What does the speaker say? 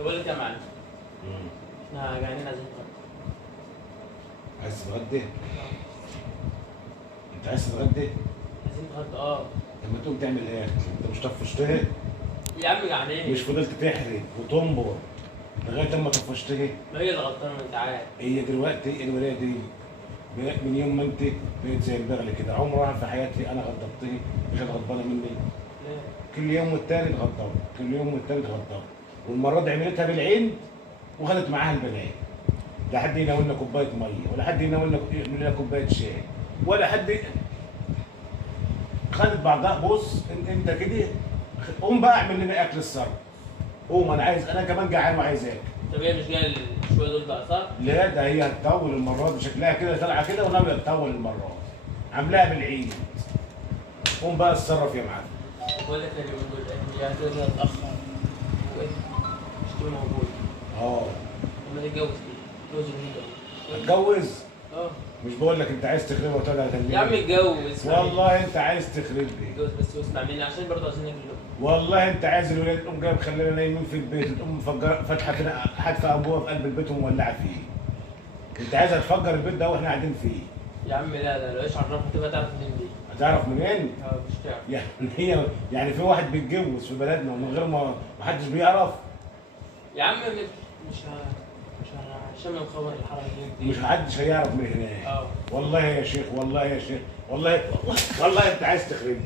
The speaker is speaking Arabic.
بقول لك يا معلم، احنا جعانين عايزين نتغدى. عايز تتغدى؟ انت عايز تتغدى؟ عايزين نتغدى لما تقوم تعمل ايه؟ انت مش طفشتها؟ يا عم جعانين. مش فضلت تحرق وتنبر لغايه لما طفشتها؟ ما هي اللي غلطانه وانت عارف. هي دلوقتي الولايه دي من يوم ما انت بقيت زي البغل كده، عمرها في حياتي انا غضبتها مش غضبانه مني. ليه؟ كل يوم والتاني اتغضبت، كل يوم والتاني اتغضبت، والمره دي عملتها بالعين وخدت معاها البنات. لا حد يناولنا كوبايه ميه، ولا حد يناولنا يعمل لنا كوبايه شاي، ولا حد. خدت بعضها. بص انت كده قوم بقى اعمل لنا اكل الصرف. قوم انا كمان جعان وعايز اكل. طب هي مش جايه شويه دول بقى صح؟ لا ده هي هتطول المره دي، شكلها كده طالعه كده وناويه تطول المره دي. عاملاها بالعيد. قوم بقى اتصرف يا معلم. بقول لك اليومين دول ايه؟ يعني كده اتاخر وايه؟ مش تبقى موجود. لما تتجوز كده تتجوز اليومين دول. اتجوز؟ اه مش بقول لك انت عايز تخربها وتقعد على يا عم اتجوز. والله انت عايز تخربها. اتجوز بس واسمع مني عشان برضه عايزين ناكل لقمة. والله انت عايز الولاد تقوم جايب خلينا نايمين في البيت، تقوم فاتحه كده حادفه ابوها في قلب البيت ومولعه فيه. انت عايزها تفجر البيت ده واحنا قاعدين فيه. يا عم لا لو ايش عرفك تبقى تعرف منين دي؟ هتعرف منين؟ مش تعرف. يعني في واحد بيتجوز في بلدنا ومن غير ما حدش بيعرف؟ يا عم مش عشان من خبر الحركه دي. مش حدش هيعرف من هناك. اه والله يا شيخ، والله يا شيخ، والله انت عايز تخربني.